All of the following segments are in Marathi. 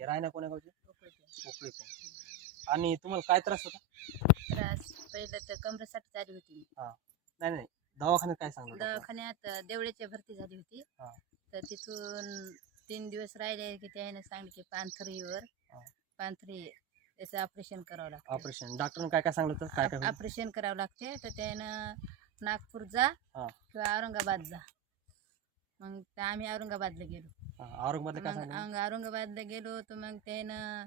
ओके. रायना कोण्या गावचे? पोकळीचे. आणि तुम्हाला काय त्रास होता? त्रास पहिलं तर कमरेसाठी झाली होती. नाही नाही, दवाखान्यात काय सांगलं डॉक्टर? दवाखान्यात देवळ्याची भरती झाली होती. हा. तर तिथून 3 दिवस राहिले की त्याने सांगितले की पानथरीवर पानथरी त्याचं ऑपरेशन करावं लागतं. ऑपरेशन डॉक्टरने काय काय सांगितलं होतं? काय काय होईल? ऑपरेशन करावं लागते. तर त्यानं नागपूर जा किंवा औरंगाबाद जा. मग आम्ही औरंगाबादला गेलो. औरंगाबादला काय मग सांगितलं? औरंगाबादला गेलो तर मग त्यानं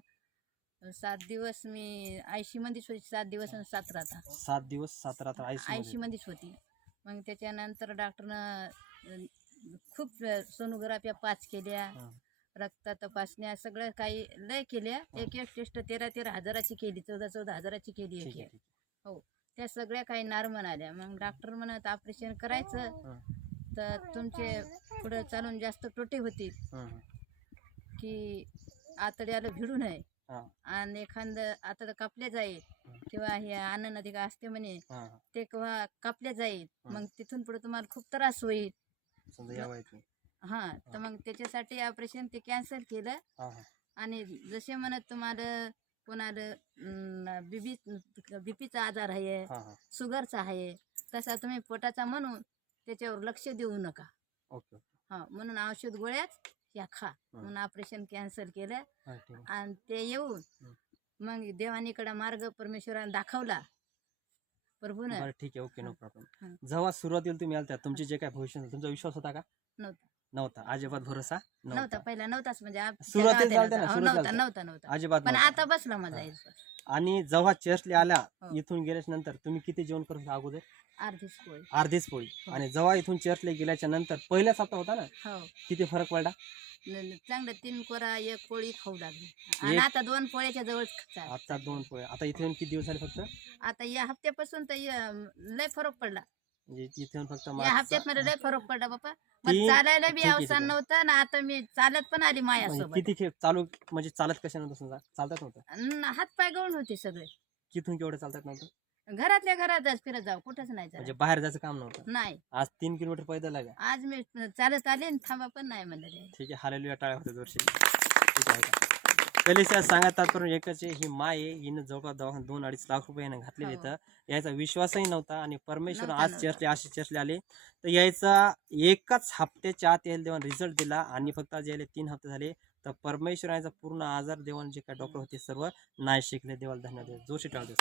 7 दिवस मी आयशी मध्येच होती. 7 दिवस आणि 7 रात्र. 7 दिवस 7 रात्र आयशी मध्येच होती. मग त्याच्यानंतर डॉक्टरनं खूप सोनोग्राफ्या 5 केल्या, रक्त तपासण्या सगळं काही लय केल्या. एक टेस्ट 13 हजाराची केली, 14 हजाराची केली एक. हो, त्या सगळ्या काही नॉर्मल आल्या. मग डॉक्टर म्हणत ऑपरेशन करायचं तर तुमचे पुढे चालून जास्त तोटे होतील की आतड्याला भिडू नये आणि एखादं आतडं कापले जाईल किंवा हे अन्न नदी का असते म्हणे ते केव्हा कापले जाईल. मग तिथून पुढे तुम्हाला खूप त्रास होईल. तर मग त्याच्यासाठी ऑपरेशन ते कॅन्सल केलं. आणि जसे म्हणत तुम्हाला कोणाला बीपीचा आजार आहे, शुगरचा आहे, तसा तुम्ही पोटाचा म्हणून त्याच्यावर लक्ष देऊ नका. म्हणून औषध गोळ्याच या खा म्हणून ऑपरेशन कॅन्सल केलं. आणि ते येऊन मग देवानीकडे मार्ग परमेश्वराने दाखवला प्रभूनं. ठीक आहे, ओके, नो प्रॉब्लेम. जेव्हा सुरुवातीला तुम्ही आलता तुमचे जे काय भविष्य तुमचा विश्वास होता का? नव्हता. अजिबात भरोसा नव्हता. पहिला नव्हताच. म्हणजे सुरुवातीला नव्हता अजिबात. पण आता बसला माझा विश्वास. आणि जेव्हा चर्चला आल्या इथून गेल्याच्या नंतर तुम्ही किती जेवण करत होता अगोदर? अर्धीच पोळी. आणि जेव्हा इथून चर्चला गेल्याच्या नंतर पहिला सप्ताह होता ना, किती फरक पडला? चांगलं 3 कोरा 1 पोळी खाऊ लागली. आणि आता 2 पोळ्याच्या जवळ. आता 2 पोळ्या. आता इथे येऊन किती दिवस झाले फक्त? आता या हप्त्यापासून तर लय फरक पडला. म्हणजे इथे येऊन फक्त या हप्त्यात मध्ये लय फरक पडला बाप्पा. चालायला बी अवसान नव्हतं ना, आता मी चालत पण आली मायासोबत. किती खेळ चालू म्हणजे चालत कशा नव्हतं? समजा चालतात नव्हतं? हात पाय गळून होते सगळे. किथून केवढं चालतात नव्हतं? घरातल्या घरातच फिरत जाऊ, कुठंच नाही जायचं. म्हणजे बाहेर जायचं काम नव्हतं? नाही. आज 3 किलोमीटर पैदल आहे. आज मी चालत आले आणि थांबा पण नाही म्हणलं. ठीक आहे, हालेलुया, टाळ्या होत्या वर्षी. ठीक आहे का? कलिसिया सांगा तात्पर्य एकच आहे, ही माय आहे, हिनं जवळपास दवाखान्यात 2-2.5 लाख रुपये यानं घातलेले. तर याचा विश्वासही नव्हता. आणि परमेश्वर आज चर्चले असे चर्चले आले तर यायचा एकाच हप्त्याच्या आत यायला देवाने रिझल्ट दिला. आणि फक्त आज यायला 3 हप्ते झाले तर परमेश्वर याचा पूर्ण आजार देवाने जे काय डॉक्टर होते सर्व नाही शिकले. देवाला धन्यवाद. जोशी टाळते.